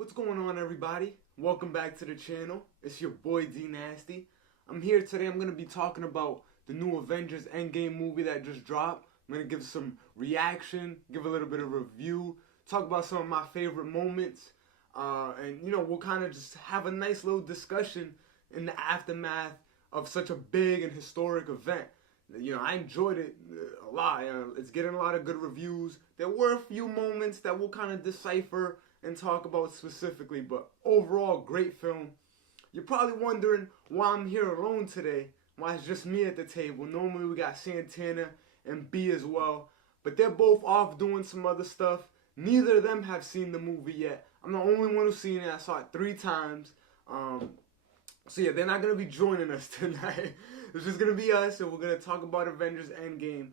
What's going on, everybody? Welcome back to the channel. It's your boy D Nasty. I'm here today. I'm going to be talking about the new Avengers Endgame movie that just dropped. I'm going to give some reaction, give a little bit of review, talk about some of my favorite moments, and we'll kind of just have a nice little discussion in the aftermath of such a big and historic event. I enjoyed it a lot. It's getting a lot of good reviews. There were a few moments that we'll kind of decipher and talk about specifically, but overall, great film. You're probably wondering why I'm here alone today, why it's just me at the table. Normally we got Santana and B as well, but they're both off doing some other stuff. Neither of them have seen the movie yet. I'm the only one who's seen it. I saw it 3 times. So yeah, they're not going to be joining us tonight. It's just going to be us, and we're going to talk about Avengers Endgame.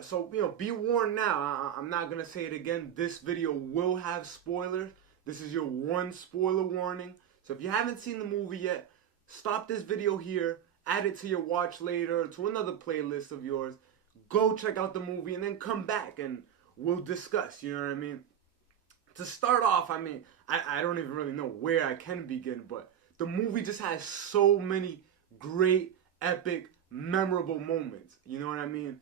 So be warned now. I'm not going to say it again. This video will have spoilers. This is your one spoiler warning. So if you haven't seen the movie yet, stop this video here, add it to your watch later, to another playlist of yours. Go check out the movie, and then come back, and we'll discuss, you know what I mean? To start off, I don't even really know where I can begin, but the movie just has so many great, epic, memorable moments. You know what I mean?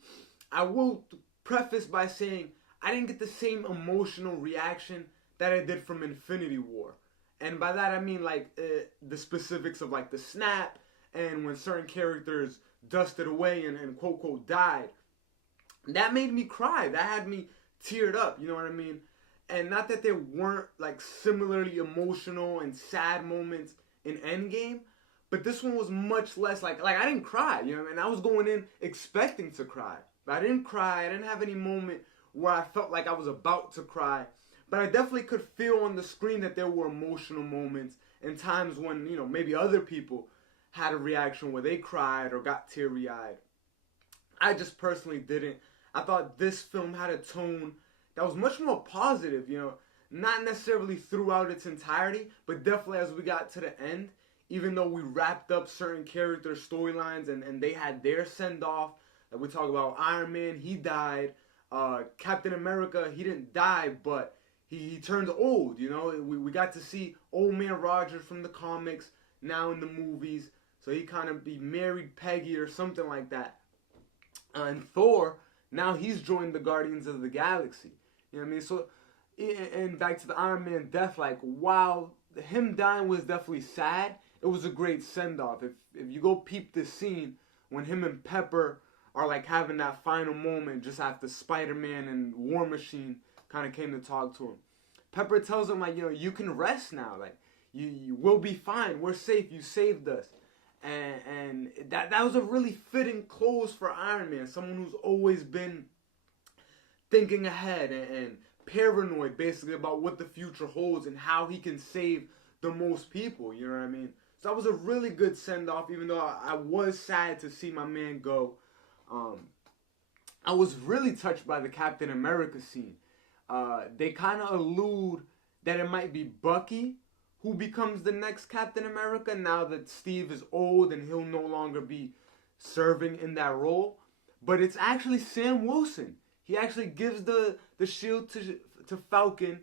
I will preface by saying I didn't get the same emotional reaction that I did from Infinity War. And by that I mean the specifics of the snap and when certain characters dusted away and quote quote died. That made me cry. That had me teared up, you know what I mean? And not that there weren't similarly emotional and sad moments in Endgame, but this one was much less I didn't cry, you know what I mean? I was going in expecting to cry. But I didn't cry. I didn't have any moment where I felt like I was about to cry. But I definitely could feel on the screen that there were emotional moments and times when, maybe other people had a reaction where they cried or got teary-eyed. I just personally didn't. I thought this film had a tone that was much more positive, not necessarily throughout its entirety, but definitely as we got to the end, even though we wrapped up certain character storylines and they had their send-off. We talk about Iron Man, he died. Captain America, he didn't die, but he turned old, We got to see Old Man Rogers from the comics now in the movies. So he kind of be married Peggy or something like that. And Thor, now he's joined the Guardians of the Galaxy. You know what I mean? So, and back to the Iron Man death, while him dying was definitely sad, it was a great send-off. If you go peep this scene, when him and Pepper are having that final moment just after Spider-Man and War Machine kind of came to talk to him. Pepper tells him you can rest now. You will be fine. We're safe. You saved us. And that was a really fitting close for Iron Man. Someone who's always been thinking ahead and paranoid basically about what the future holds and how he can save the most people. You know what I mean? So that was a really good send-off, even though I was sad to see my man go. I was really touched by the Captain America scene. They kind of allude that it might be Bucky who becomes the next Captain America now that Steve is old and he'll no longer be serving in that role. But it's actually Sam Wilson. He actually gives the shield to Falcon,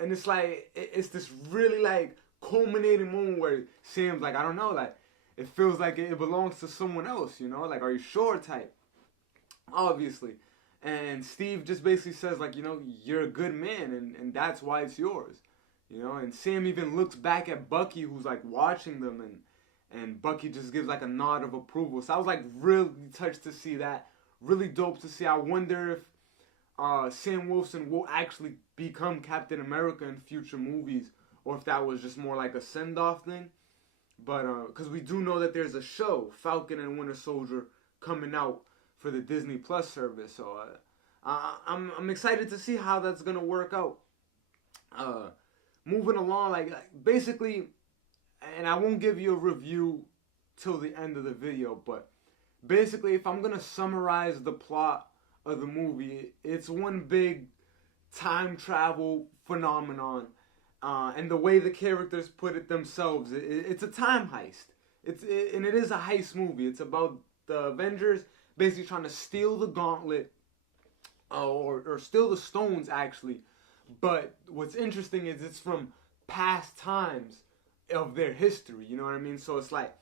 and it's this really culminating moment where Sam's I don't know, it feels like it belongs to someone else, are you sure type. Obviously. And Steve just basically says you're a good man and that's why it's yours. And Sam even looks back at Bucky who's watching them and Bucky just gives a nod of approval. So I was really touched to see that. Really dope to see. I wonder if Sam Wilson will actually become Captain America in future movies or if that was just more a send-off thing. But because we do know that there's a show, Falcon and Winter Soldier, coming out for the Disney Plus service, so I'm excited to see how that's gonna work out. Moving along, basically, and I won't give you a review till the end of the video, but basically, if I'm gonna summarize the plot of the movie, it's one big time travel phenomenon, and the way the characters put it themselves, it's a time heist. And it is a heist movie. It's about the Avengers basically trying to steal the gauntlet, or steal the stones actually. But what's interesting is it's from past times of their history. You know what I mean? So it's like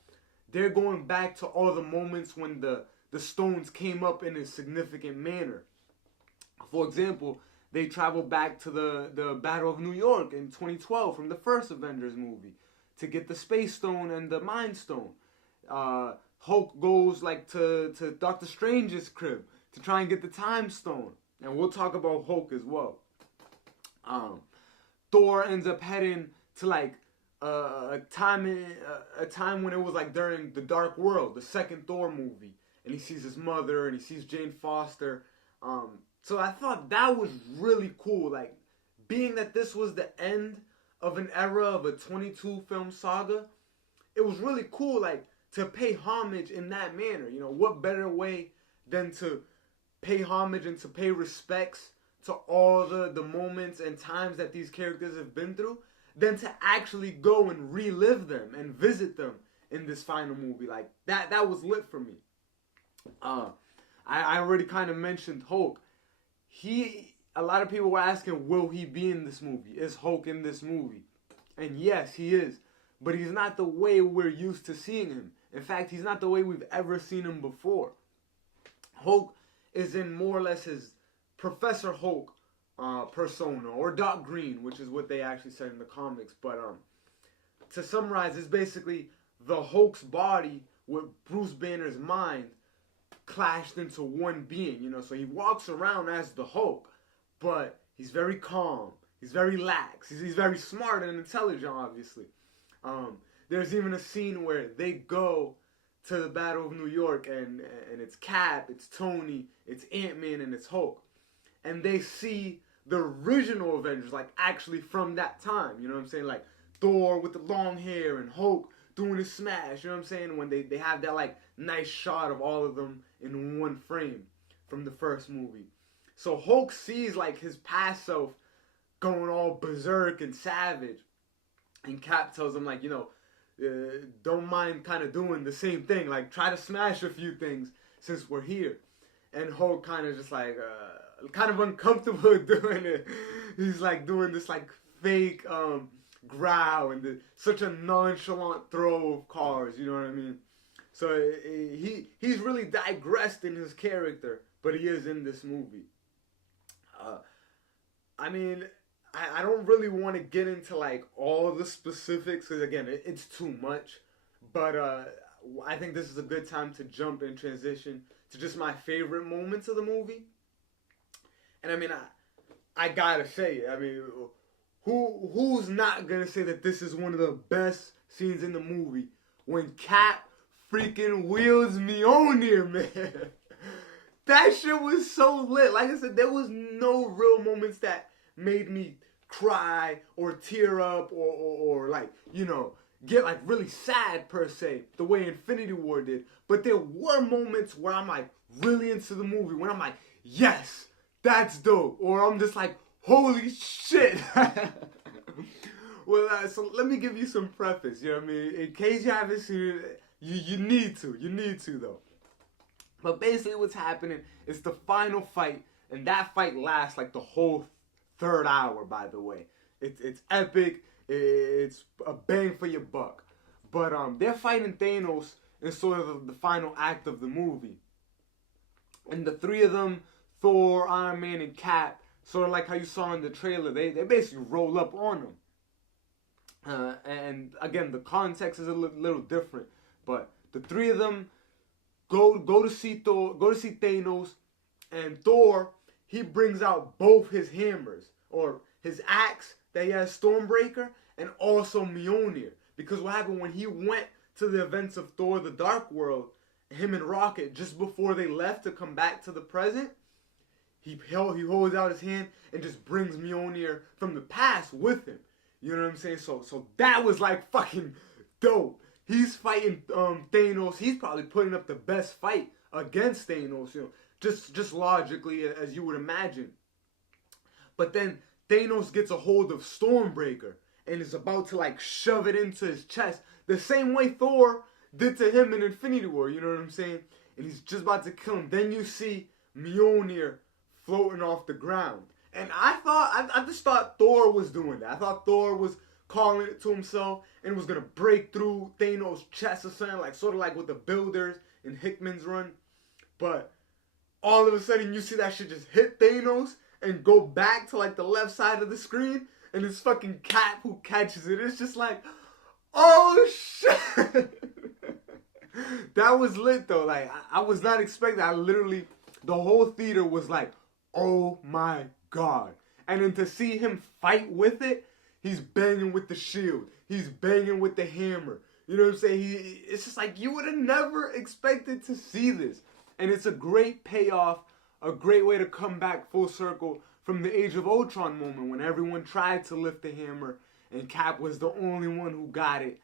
they're going back to all the moments when the stones came up in a significant manner. For example, they travel back to the Battle of New York in 2012 from the first Avengers movie to get the Space Stone and the Mind Stone. Hulk goes like to Doctor Strange's crib to try and get the Time Stone, and we'll talk about Hulk as well. Thor ends up heading to like a time when it was like during the Dark World, the second Thor movie, and he sees his mother and he sees Jane Foster. So I thought that was really cool, like being that this was the end of an era of a 22 film saga. It was really cool, like to pay homage in that manner. You know, what better way than to pay homage and to pay respects to all the moments and times that these characters have been through, than to actually go and relive them and visit them in this final movie. Like that was lit for me. I already kind of mentioned Hulk. A lot of people were asking, will he be in this movie? Is Hulk in this movie? And yes, he is. But he's not the way we're used to seeing him. In fact, he's not the way we've ever seen him before. Hulk is in more or less his Professor Hulk persona, or Doc Green, which is what they actually said in the comics. But to summarize, it's basically the Hulk's body with Bruce Banner's mind clashed into one being, you know. So he walks around as the Hulk, but he's very calm, he's very lax, he's very smart and intelligent, obviously. There's even a scene where they go to the Battle of New York, and it's Cap, it's Tony, it's Ant-Man, and it's Hulk. And they see the original Avengers, like actually from that time, you know what I'm saying? Like Thor with the long hair and Hulk doing his smash, you know what I'm saying? When they have that like nice shot of all of them in one frame from the first movie. So Hulk sees like his past self going all berserk and savage. And Cap tells him like, you know, don't mind kind of doing the same thing. Like try to smash a few things since we're here. And Hulk kind of just like, kind of uncomfortable doing it. He's like doing this like fake growl and such a nonchalant throw of cars, you know what I mean? So he's really digressed in his character, but he is in this movie. I mean, I don't really want to get into like all the specifics because again, it's too much. But I think this is a good time to jump and transition to just my favorite moments of the movie. And I mean, I gotta say it. I mean, who's not gonna say that this is one of the best scenes in the movie when Cap freaking wheels Mjolnir, man? That shit was so lit. Like I said, there was no real moments that made me cry or tear up or like, you know, get like really sad per se, the way Infinity War did. But there were moments where I'm like really into the movie, when I'm like, yes, that's dope. Or I'm just like, holy shit. Well, so let me give you some preface, you know what I mean? In case you haven't seen it, you need to though. But basically what's happening is the final fight, and that fight lasts like the whole third hour, by the way. It's epic, it's a bang for your buck. But they're fighting Thanos in sort of the final act of the movie. And the three of them, Thor, Iron Man, and Cap, sort of like how you saw in the trailer, they basically roll up on them. And again, the context is a little different. But the three of them go to see Thanos, and Thor, he brings out both his hammers, or his axe that he has, Stormbreaker, and also Mjolnir. Because what happened when he went to the events of Thor: The Dark World, him and Rocket, just before they left to come back to the present, he holds out his hand and just brings Mjolnir from the past with him. You know what I'm saying? So that was like fucking dope. He's fighting Thanos. He's probably putting up the best fight against Thanos, you know, just logically, as you would imagine. But then Thanos gets a hold of Stormbreaker and is about to like shove it into his chest, the same way Thor did to him in Infinity War, you know what I'm saying? And he's just about to kill him. Then you see Mjolnir floating off the ground. And I just thought Thor was doing that. I thought Thor was calling it to himself and was gonna break through Thanos' chest or something, like sort of like with the Builders in Hickman's run. But all of a sudden you see that shit just hit Thanos and go back to like the left side of the screen, and it's fucking Cap who catches it. It's just like, oh shit. That was lit though. Like I was not expecting. I literally, the whole theater was like, oh my god. And then to see him fight with it, he's banging with the shield. He's banging with the hammer. You know what I'm saying? It's just like, you would have never expected to see this. And it's a great payoff, a great way to come back full circle from the Age of Ultron moment when everyone tried to lift the hammer and Cap was the only one who got it.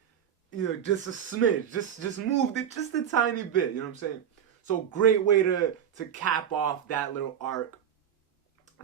You know, just a smidge, just moved it just a tiny bit, you know what I'm saying? So great way to cap off that little arc.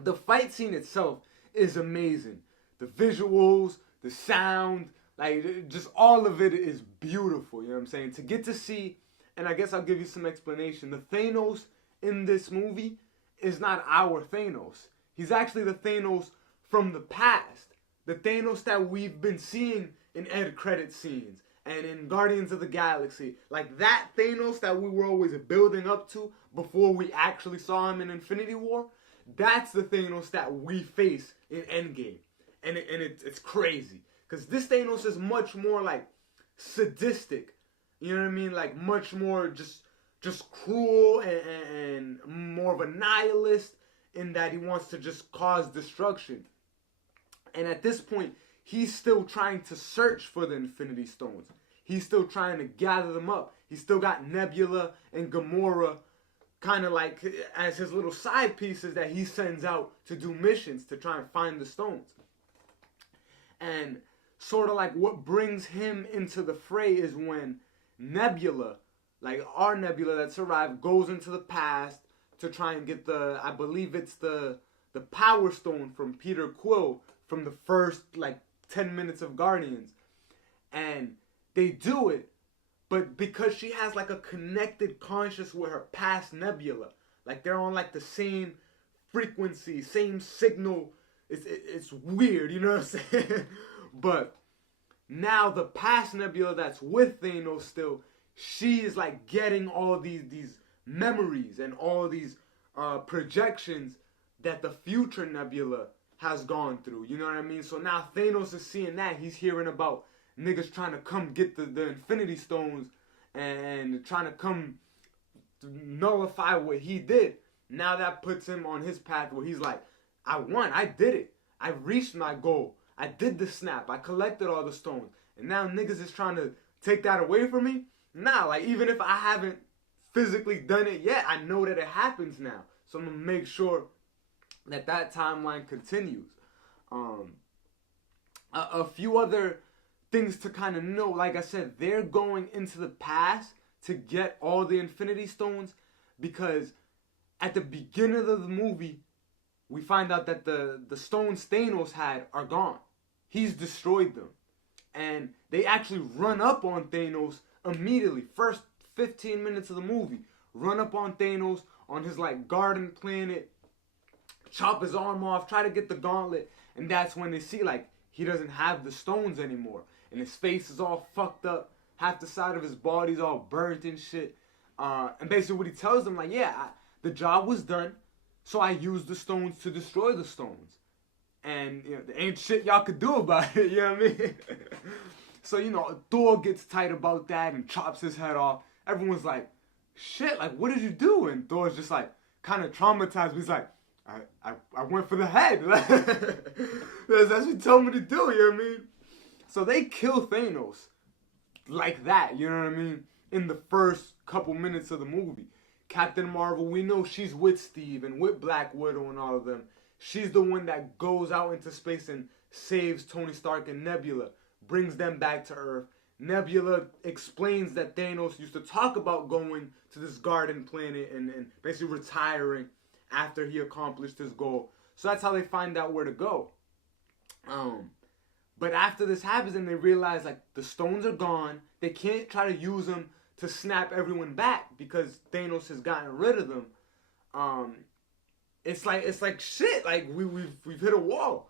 The fight scene itself is amazing. The visuals, the sound, like just all of it is beautiful, you know what I'm saying? To get to see, and I guess I'll give you some explanation, the Thanos in this movie is not our Thanos. He's actually the Thanos from the past. The Thanos that we've been seeing in end credit scenes and in Guardians of the Galaxy. Like that Thanos that we were always building up to before we actually saw him in Infinity War. That's the Thanos that we face in Endgame. And it's crazy. Because this Thanos is much more like sadistic. You know what I mean? Like much more just cruel and more of a nihilist in that he wants to just cause destruction. And at this point, he's still trying to search for the Infinity Stones. He's still trying to gather them up. He's still got Nebula and Gamora kind of like as his little side pieces that he sends out to do missions to try and find the stones. And sort of like what brings him into the fray is when Nebula, like our Nebula that survived, goes into the past to try and get the, I believe it's the Power Stone from Peter Quill from the first like 10 minutes of Guardians. And they do it, but because she has like a connected conscious with her past Nebula, like they're on like the same frequency, same signal. It's weird, you know what I'm saying? But now the past Nebula that's with Thanos still, she is like getting all these memories and all these projections that the future Nebula has gone through. You know what I mean? So now Thanos is seeing that. He's hearing about niggas trying to come get the Infinity Stones and trying to come nullify what he did. Now that puts him on his path where he's like, I won. I did it. I reached my goal. I did the snap. I collected all the stones. And now niggas is trying to take that away from me? Nah, like even if I haven't physically done it yet, I know that it happens now. So I'm going to make sure that timeline continues. A few other things to kind of know. Like I said, they're going into the past to get all the Infinity Stones because at the beginning of the movie, we find out that the stones Thanos had are gone. He's destroyed them. And they actually run up on Thanos immediately. First 15 minutes of the movie. Run up on Thanos on his like garden planet. Chop his arm off. Try to get the gauntlet. And that's when they see like he doesn't have the stones anymore. And his face is all fucked up. Half the side of his body's all burnt and shit. And basically what he tells them like, yeah, the job was done. So I used the stones to destroy the stones. And you know, there ain't shit y'all could do about it, you know what I mean? So, you know, Thor gets tight about that and chops his head off. Everyone's like, shit, like, what did you do? And Thor's just like, kind of traumatized. He's like, I went for the head. That's what you told me to do, you know what I mean? So they kill Thanos like that, you know what I mean? In the first couple minutes of the movie. Captain Marvel, we know she's with Steve and with Black Widow and all of them. She's the one that goes out into space and saves Tony Stark and Nebula, brings them back to Earth. Nebula explains that Thanos used to talk about going to this garden planet and basically retiring after he accomplished his goal. So that's how they find out where to go. But after this happens and they realize like the stones are gone, they can't try to use them to snap everyone back because Thanos has gotten rid of them. It's like shit. Like we've hit a wall.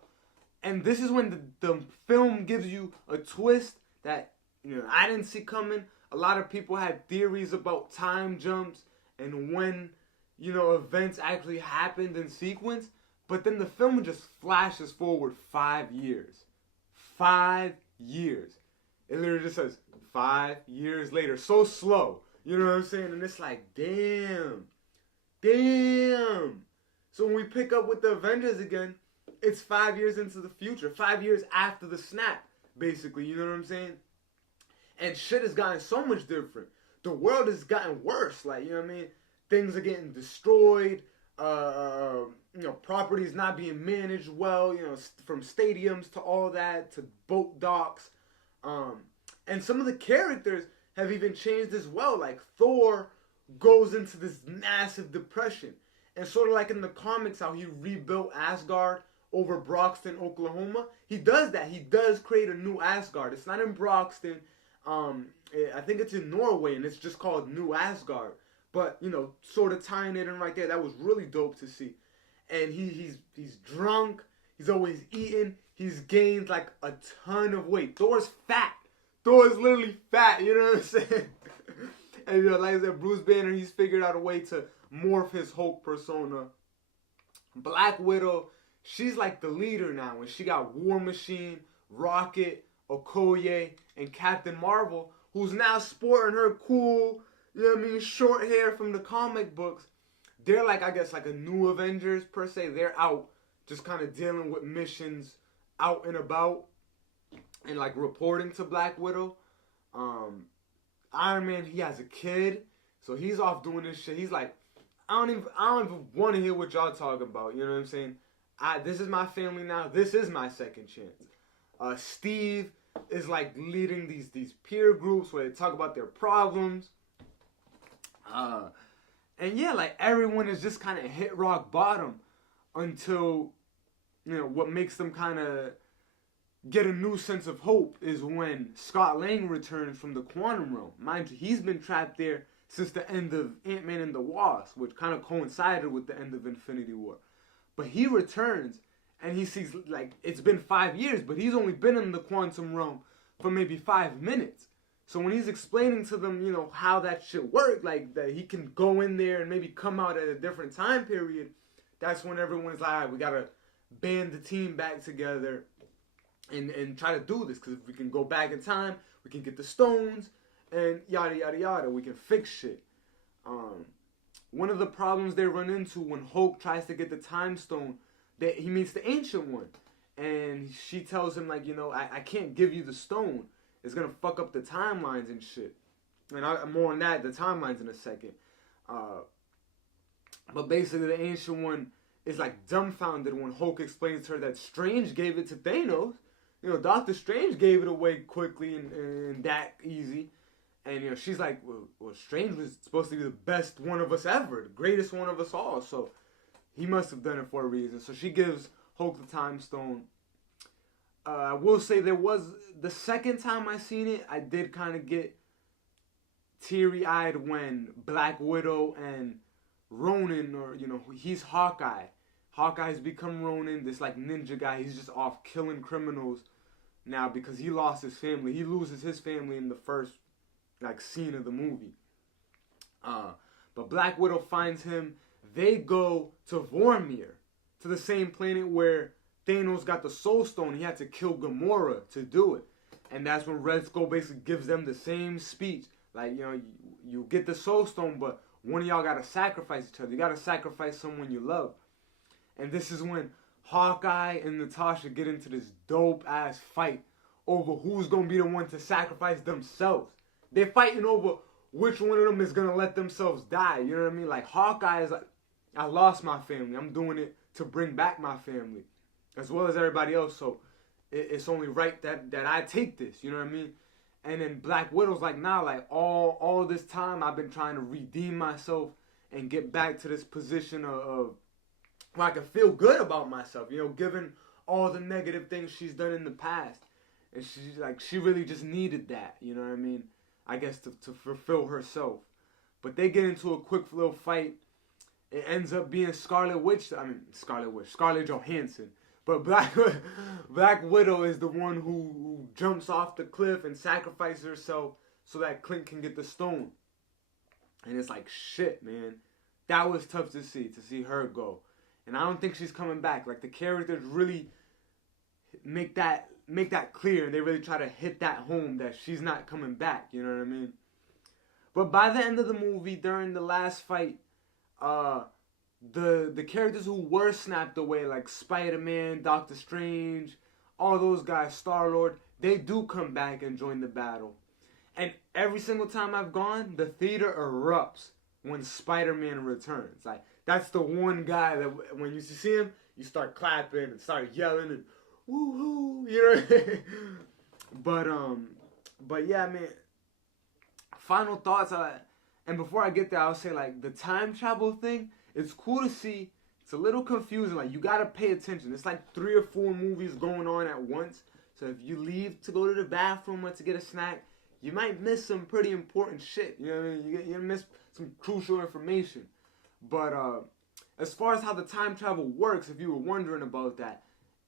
And this is when the film gives you a twist that I didn't see coming. A lot of people had theories about time jumps and when events actually happened in sequence. But then the film just flashes forward 5 years. 5 years. It literally just says 5 years later. So slow. You know what I'm saying? And it's like, damn. Damn. So when we pick up with the Avengers again, it's 5 years into the future. 5 years after the snap, basically. You know what I'm saying? And shit has gotten so much different. The world has gotten worse. Like, you know what I mean? Things are getting destroyed. Properties not being managed well. From stadiums to all that to boat docks. And some of the characters have even changed as well. Like Thor goes into this massive depression. And sort of like in the comics, how he rebuilt Asgard over Broxton, Oklahoma. He does that. He does create a new Asgard. It's not in Broxton. I think it's in Norway, and it's just called New Asgard. But, sort of tying it in right there. That was really dope to see. And he's drunk. He's always eating. He's gained like a ton of weight. Thor's fat. Thor is literally fat. You know what I'm saying? And like I said, Bruce Banner, he's figured out a way to morph his Hulk persona. Black Widow, she's like the leader now. And she got War Machine, Rocket, Okoye, and Captain Marvel, who's now sporting her cool, short hair from the comic books. They're like, I guess, like a new Avengers per se. They're out just kind of dealing with missions out and about and like reporting to Black Widow. Iron Man, he has a kid, so he's off doing this shit. He's like, I don't even want to hear what y'all talking about. You know what I'm saying? This is my family now. This is my second chance. Steve is like leading these peer groups where they talk about their problems. And yeah, like everyone is just kind of hit rock bottom until, what makes them kind of get a new sense of hope is when Scott Lang returns from the quantum realm. Mind you, he's been trapped there since the end of Ant-Man and the Wasp, which kind of coincided with the end of Infinity War. But he returns and he sees, like, it's been 5 years, but he's only been in the quantum realm for maybe 5 minutes. So when he's explaining to them, how that shit worked, like that he can go in there and maybe come out at a different time period, that's when everyone's like, all right, we gotta band the team back together and try to do this. Because if we can go back in time, we can get the stones and yada, yada, yada. We can fix shit. One of the problems they run into when Hulk tries to get the time stone, that he meets the Ancient One. And she tells him, like, I can't give you the stone. It's going to fuck up the timelines and shit. And more on that, the timelines in a second. But basically, the Ancient One is, like, dumbfounded when Hulk explains to her that Strange gave it to Thanos. Doctor Strange gave it away quickly and that easy. And, she's like, well, Strange was supposed to be the best one of us ever. The greatest one of us all. So, he must have done it for a reason. So, she gives Hulk the Time Stone. I will say there was, the second time I seen it, I did kind of get teary-eyed when Black Widow and Ronin, or, he's Hawkeye. Hawkeye's become Ronin, this, like, ninja guy. He's just off killing criminals now because he lost his family. He loses his family in the first, like, scene of the movie. But Black Widow finds him. They go to Vormir, to the same planet where Thanos got the Soul Stone. He had to kill Gamora to do it. And that's when Red Skull basically gives them the same speech. Like, you get the Soul Stone, but one of y'all got to sacrifice each other. You got to sacrifice someone you love. And this is when Hawkeye and Natasha get into this dope-ass fight over who's going to be the one to sacrifice themselves. They're fighting over which one of them is going to let themselves die. You know what I mean? Like, Hawkeye is like, I lost my family. I'm doing it to bring back my family, as well as everybody else. So it's only right that I take this. You know what I mean? And then Black Widow's like, nah, like all this time I've been trying to redeem myself and get back to this position of where I can feel good about myself, given all the negative things she's done in the past. And she's like, she really just needed that, you know what I mean? I guess to fulfill herself. But they get into a quick little fight. It ends up being Scarlet Johansson But Black Widow is the one who jumps off the cliff and sacrifices herself so that Clint can get the stone. And it's like, shit, man. That was tough to see her go. And I don't think she's coming back. Like, the characters really make that clear, and they really try to hit that home that she's not coming back, you know what I mean? But by the end of the movie, during the last fight, the characters who were snapped away, like Spider-Man, Doctor Strange, all those guys, Star-Lord, they do come back and join the battle. And every single time I've gone, the theater erupts when Spider-Man returns. Like, that's the one guy that when you see him, you start clapping and start yelling and woohoo, you know. But yeah, man. Final thoughts. And before I get there, I'll say, like, the time travel thing. It's cool to see. It's a little confusing. Like, you gotta pay attention. It's like 3 or 4 movies going on at once. So if you leave to go to the bathroom or to get a snack, you might miss some pretty important shit. You know what I mean? You miss some crucial information. But as far as how the time travel works, if you were wondering about that,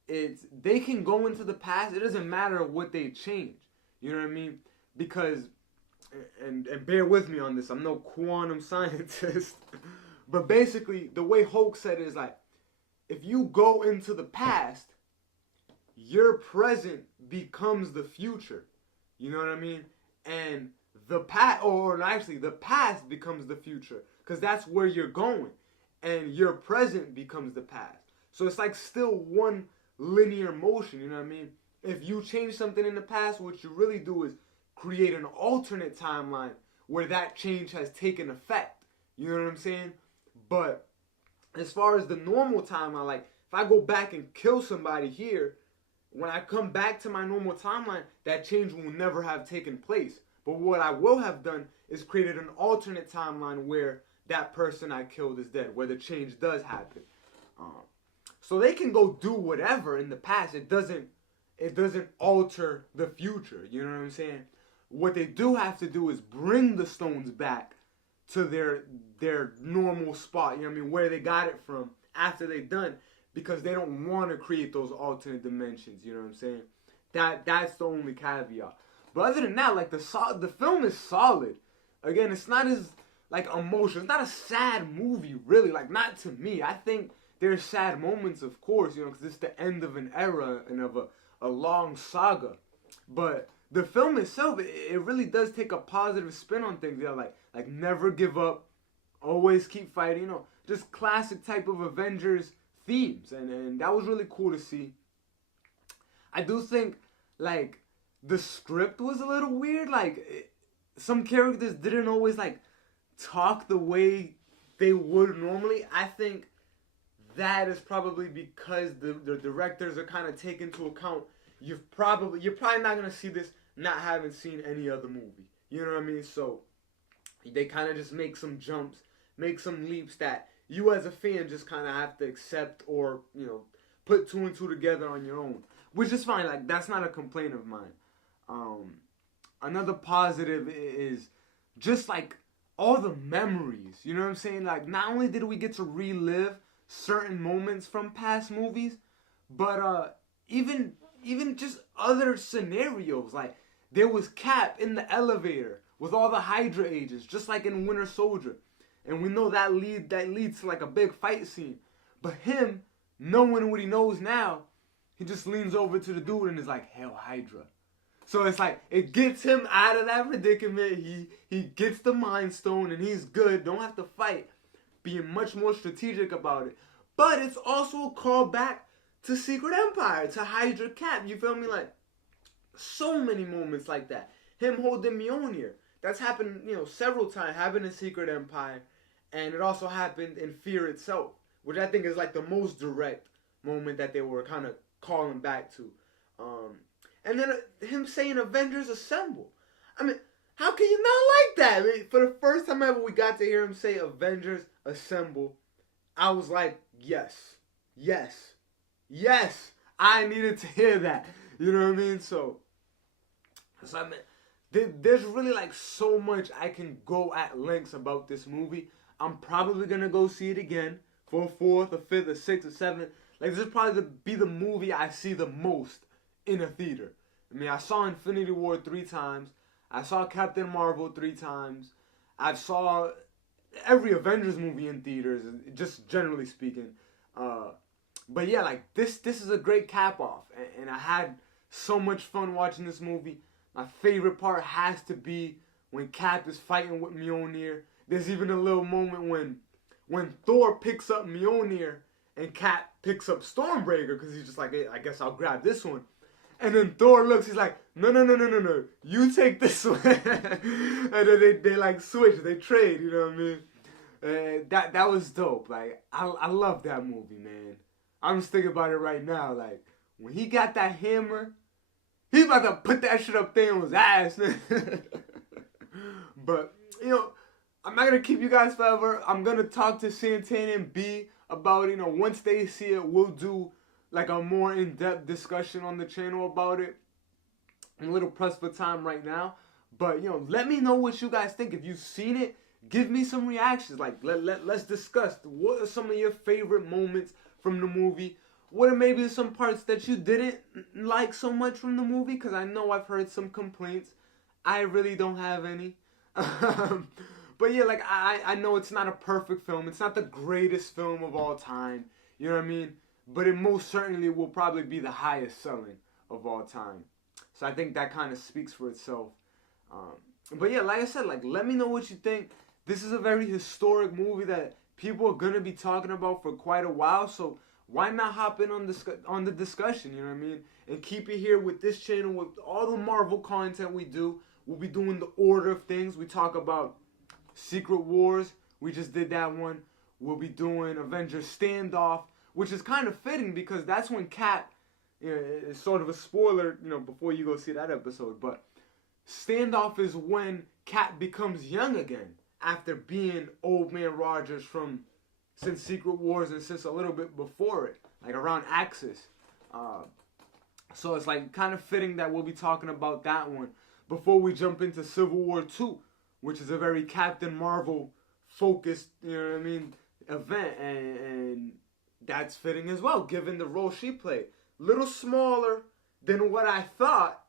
they can go into the past. It doesn't matter what they change. You know what I mean? Because, and bear with me on this, I'm no quantum scientist. But basically, the way Hulk said it is like, if you go into the past, your present becomes the future. You know what I mean? And the past, or actually, the past becomes the future. Because that's where you're going. And your present becomes the past. So it's like still one linear motion, you know what I mean? If you change something in the past, what you really do is create an alternate timeline where that change has taken effect. You know what I'm saying? But as far as the normal timeline, like if I go back and kill somebody here, when I come back to my normal timeline, that change will never have taken place. But what I will have done is created an alternate timeline where that person I killed is dead, where the change does happen. So they can go do whatever in the past. It doesn't alter the future. You know what I'm saying? What they do have to do is bring the stones back to their normal spot. You know what I mean? Where they got it from after they've done, because they don't want to create those alternate dimensions. You know what I'm saying? That's the only caveat. But other than that, like the film is solid. Again, it's not as like emotional. It's not a sad movie, really. Like, not to me. I think there's sad moments, of course, you know, because it's the end of an era and of a long saga. But the film itself, it really does take a positive spin on things. You know, like never give up, always keep fighting. You know, just classic type of Avengers themes, and that was really cool to see. I do think like the script was a little weird. Like some characters didn't always like talk the way they would normally. I think that is probably because the directors are kind of taking into account you're probably not gonna see this not having seen any other movie. You know what I mean? So they kind of just make some jumps, make some leaps that you as a fan just kind of have to accept, or you know, put 2 and 2 together on your own, which is fine. Like, that's not a complaint of mine. Another positive is just like all the memories. You know what I'm saying? Like, not only did we get to relive certain moments from past movies, but even just other scenarios. Like, there was Cap in the elevator with all the Hydra agents, just like in Winter Soldier, and we know that leads to like a big fight scene. But him knowing what he knows now, he just leans over to the dude and is like, "Hail Hydra." So it's like, it gets him out of that predicament. He gets the Mind Stone and he's good. Don't have to fight. Being much more strategic about it. But it's also a call back to Secret Empire, to Hydra Cap. You feel me? Like, so many moments like that. Him holding Mjolnir. That's happened, you know, several times. Happened in Secret Empire. And it also happened in Fear itself, which I think is like the most direct moment that they were kind of calling back to. And then him saying Avengers Assemble. I mean, how can you not like that? I mean, for the first time ever we got to hear him say Avengers Assemble, I was like, yes. I needed to hear that. You know what I mean? So I mean, there's really like so much I can go at lengths about this movie. I'm probably going to go see it again for a 4th, a 5th, a 6th, a 7th. Like, this is probably be the movie I see the most in a theater. I mean, I saw Infinity War 3 times. I saw Captain Marvel 3 times. I saw every Avengers movie in theaters, just generally speaking. But yeah, like, this is a great cap off. And I had so much fun watching this movie. My favorite part has to be when Cap is fighting with Mjolnir. There's even a little moment when Thor picks up Mjolnir and Cap picks up Stormbreaker, because he's just like, hey, I guess I'll grab this one. And then Thor looks, he's like, no, you take this one. And then they like switch, they trade, you know what I mean? That was dope. Like, I love that movie, man. I'm just thinking about it right now. Like, when he got that hammer, he's about to put that shit up Thanos' ass. But, you know, I'm not going to keep you guys forever. I'm going to talk to Santana and B about it. You know, once they see it, we'll do like a more in-depth discussion on the channel about it. I'm a little pressed for time right now. But, you know, let me know what you guys think. If you've seen it, give me some reactions. Like, let's discuss. What are some of your favorite moments from the movie? What are maybe some parts that you didn't like so much from the movie? Because I know I've heard some complaints. I really don't have any. But yeah, like, I know it's not a perfect film. It's not the greatest film of all time. You know what I mean? But it most certainly will probably be the highest selling of all time. So I think that kind of speaks for itself. But yeah, like I said, like, let me know what you think. This is a very historic movie that people are going to be talking about for quite a while. So why not hop in on the discussion, you know what I mean? And keep it here with this channel, with all the Marvel content we do. We'll be doing the order of things. We talk about Secret Wars. We just did that one. We'll be doing Avengers Standoff, which is kind of fitting because that's when Cap, you know, it's sort of a spoiler, you know, before you go see that episode. But Standoff is when Cap becomes young again after being Old Man Rogers since Secret Wars and since a little bit before it, like around Axis. So it's like kind of fitting that we'll be talking about that one before we jump into Civil War 2, which is a very Captain Marvel focused, you know what I mean, event, and that's fitting as well, given the role she played. Little smaller than what I thought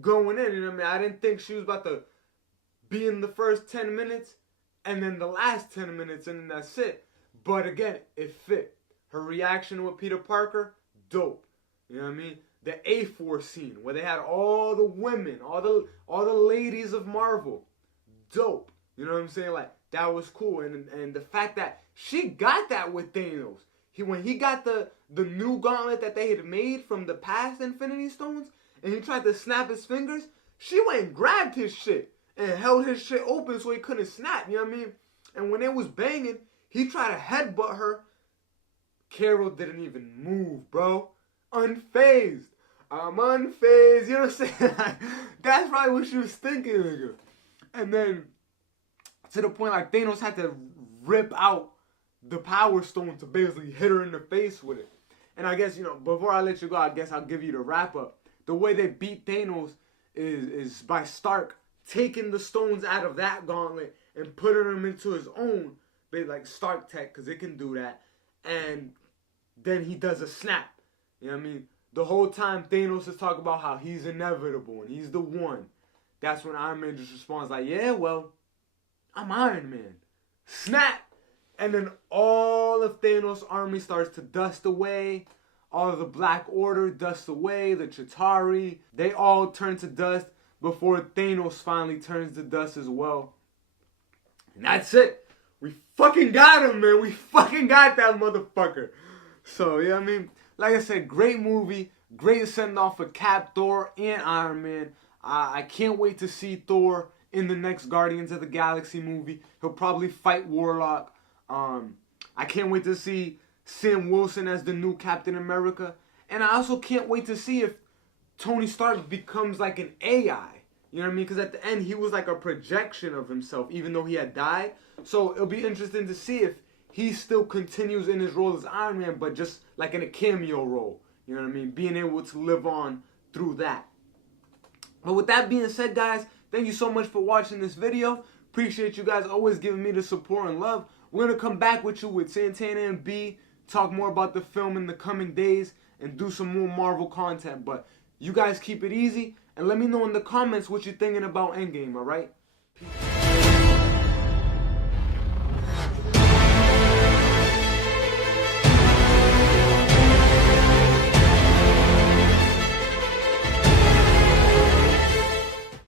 going in, you know what I mean? I didn't think she was about to be in the first 10 minutes and then the last 10 minutes and then that's it. But again, it fit. Her reaction with Peter Parker, dope. You know what I mean? The A4 scene where they had all the women, all the ladies of Marvel, dope. You know what I'm saying? Like, that was cool. And the fact that she got that with Thanos. When he got the new gauntlet that they had made from the past Infinity Stones, and he tried to snap his fingers, she went and grabbed his shit and held his shit open so he couldn't snap, you know what I mean? And when it was banging, he tried to headbutt her. Carol didn't even move, bro. Unfazed. I'm unfazed, you know what I'm saying? That's probably what she was thinking, nigga. And then, to the point, like, Thanos had to rip out the Power Stone to basically hit her in the face with it. And I guess, you know, before I let you go, I guess I'll give you the wrap up. The way they beat Thanos is by Stark taking the stones out of that gauntlet and putting them into his own, like Stark tech, because it can do that. And then he does a snap. You know what I mean? The whole time Thanos is talking about how he's inevitable and he's the one. That's when Iron Man just responds like, yeah, well, I'm Iron Man. Snap! And then all of Thanos' army starts to dust away. All of the Black Order dusts away. The Chitauri, they all turn to dust before Thanos finally turns to dust as well. And that's it. We fucking got him, man. We fucking got that motherfucker. So, yeah, I mean, like I said, great movie. Great send-off for Cap, Thor, and Iron Man. I can't wait to see Thor in the next Guardians of the Galaxy movie. He'll probably fight Warlock. I can't wait to see Sam Wilson as the new Captain America. And I also can't wait to see if Tony Stark becomes like an AI. You know what I mean? Because at the end, he was like a projection of himself, even though he had died. So it'll be interesting to see if he still continues in his role as Iron Man, but just like in a cameo role. You know what I mean? Being able to live on through that. But with that being said, guys, thank you so much for watching this video. Appreciate you guys always giving me the support and love. We're going to come back with you with Santana and B talk more about the film in the coming days and do some more Marvel content. But you guys keep it easy and let me know in the comments what you're thinking about Endgame, alright?